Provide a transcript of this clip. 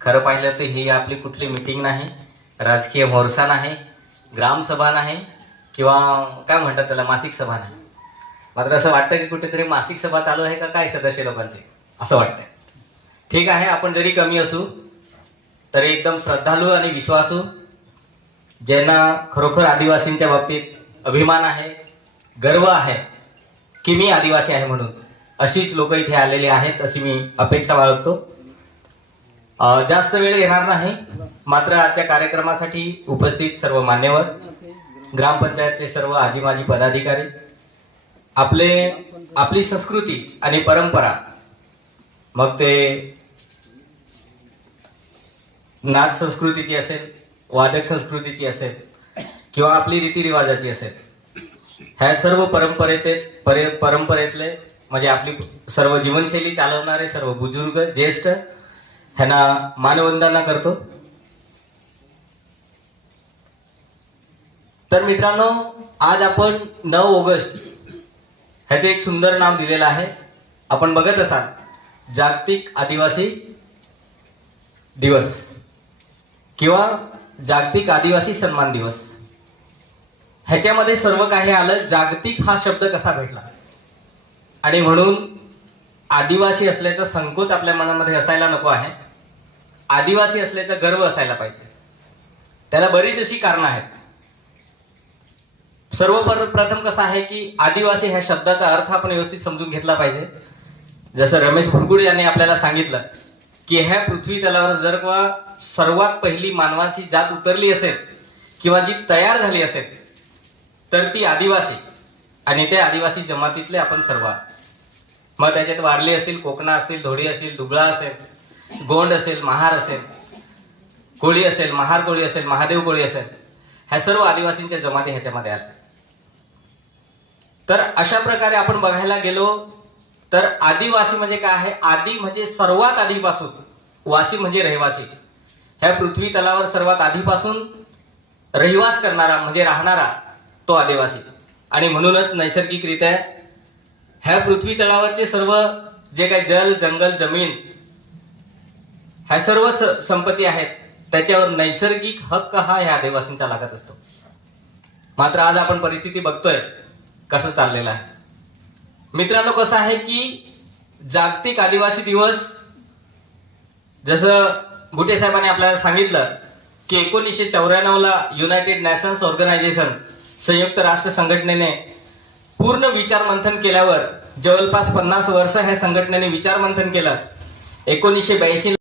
खरं पाहिलं तर ही आपली कुठली मीटिंग नाही, राजकीय मोर्चा नाही, ग्रामसभा नाही किंवा काय म्हणतात त्याला मासिक सभा नाही. मात्र असं वाटतं की कुठेतरी मासिक सभा चालू आहे का काय सदस्य लोकांची, असं वाटतंय. ठीक आहे, आपण जरी कमी असू तरी एकदम श्रद्धाळू आणि विश्वासू, ज्यांना खरोखर आदिवासींच्या बाबतीत अभिमान आहे, गर्व आहे की मी आदिवासी आहे म्हणून, अशीच लोक इथे आलेली आहेत अशी मी अपेक्षा बाळगतो. जास्त वेळ घेणार नाही. मात्र आजच्या कार्यक्रमासाठी उपस्थित सर्व मान्यवर, ग्रामपंचायतचे सर्व आजी माजी पदाधिकारी, आपली संस्कृती आणि परंपरा, मग ते नाच संस्कृतीची असेल, वादक संस्कृतीची असेल किंवा आपली रीतिरिवाजाची असेल, ह्या सर्व परंपरेतले म्हणजे आपली सर्व जीवनशैली चालवणारे सर्व बुजुर्ग ज्येष्ठ ह्यांना मानवंदना करतो. तर मित्रांनो, आज आपण 9 ऑगस्ट ह्याचे एक सुंदर नाव दिलेलं आहे. आपण बघत असाल, जागतिक आदिवासी दिवस किंवा जागतिक आदिवासी सन्मान दिवस. ह्याच्यामध्ये सर्व काही आलं. जागतिक हा शब्द कसा भेटला आणि म्हणून आदिवासी असल्याचा संकोच आपल्या मनामध्ये असायला नको आहे. आदिवासी असल्याचा गर्व असायला पाहिजे. त्याला बरीच अशी कारणं आहेत. सर्वप्रथम कसं आहे की आदिवासी ह्या शब्दाचा अर्थ आपण व्यवस्थित समजून घेतला पाहिजे. जसं रमेश भुरकुड यांनी आपल्याला सांगितलं की ह्या पृथ्वी तलावर जर का सर्वात पहिली मानवाची जात उतरली असेल किंवा जी तयार झाली असेल तर ती आदिवासी, आणि त्या आदिवासी जमातीतले आपण सर्व. मग त्याच्यात वारली असेल, कोकणा असेल, धोडी असेल, दुबळा असेल, गोंड असेल, महार असेल, कोळी असेल, महार कोळी असेल, महादेव कोळी असेल, ह्या सर्व आदिवासींच्या जमाती ह्याच्यामध्ये आल्या. तर अशा प्रकारे आपण बघायला गेलो तर आदिवासी म्हणजे काय आहे? आदि म्हणजे सर्वात आधीपासून, वासी म्हणजे रहिवासी. ह्या पृथ्वी तलावर सर्वात आधीपासून रहिवास करणारा म्हणजे राहणारा तो आदिवासी. आणि म्हणूनच नैसर्गिकरित्या ह्या पृथ्वी तलावरचे सर्व जे काही जल, जंगल, जमीन, ह्या सर्व संपत्ती आहेत त्याच्यावर नैसर्गिक हक्क हा ह्या आदिवासींचा लागत असतो. मात्र आज आपण परिस्थिती बघतोय कसं चाललेलं आहे. मित्रांनो, कसं आहे की जागतिक आदिवासी दिवस, जसं गुटे साहेबांनी आपल्याला सांगितलं की 1994ला युनायटेड नेशन्स ऑर्गनायझेशन, संयुक्त राष्ट्र संघटनेने पूर्ण विचार मंथन केल्यावर जवळपास 50 वर्ष ह्या संघटनेने विचार मंथन केलं. 1982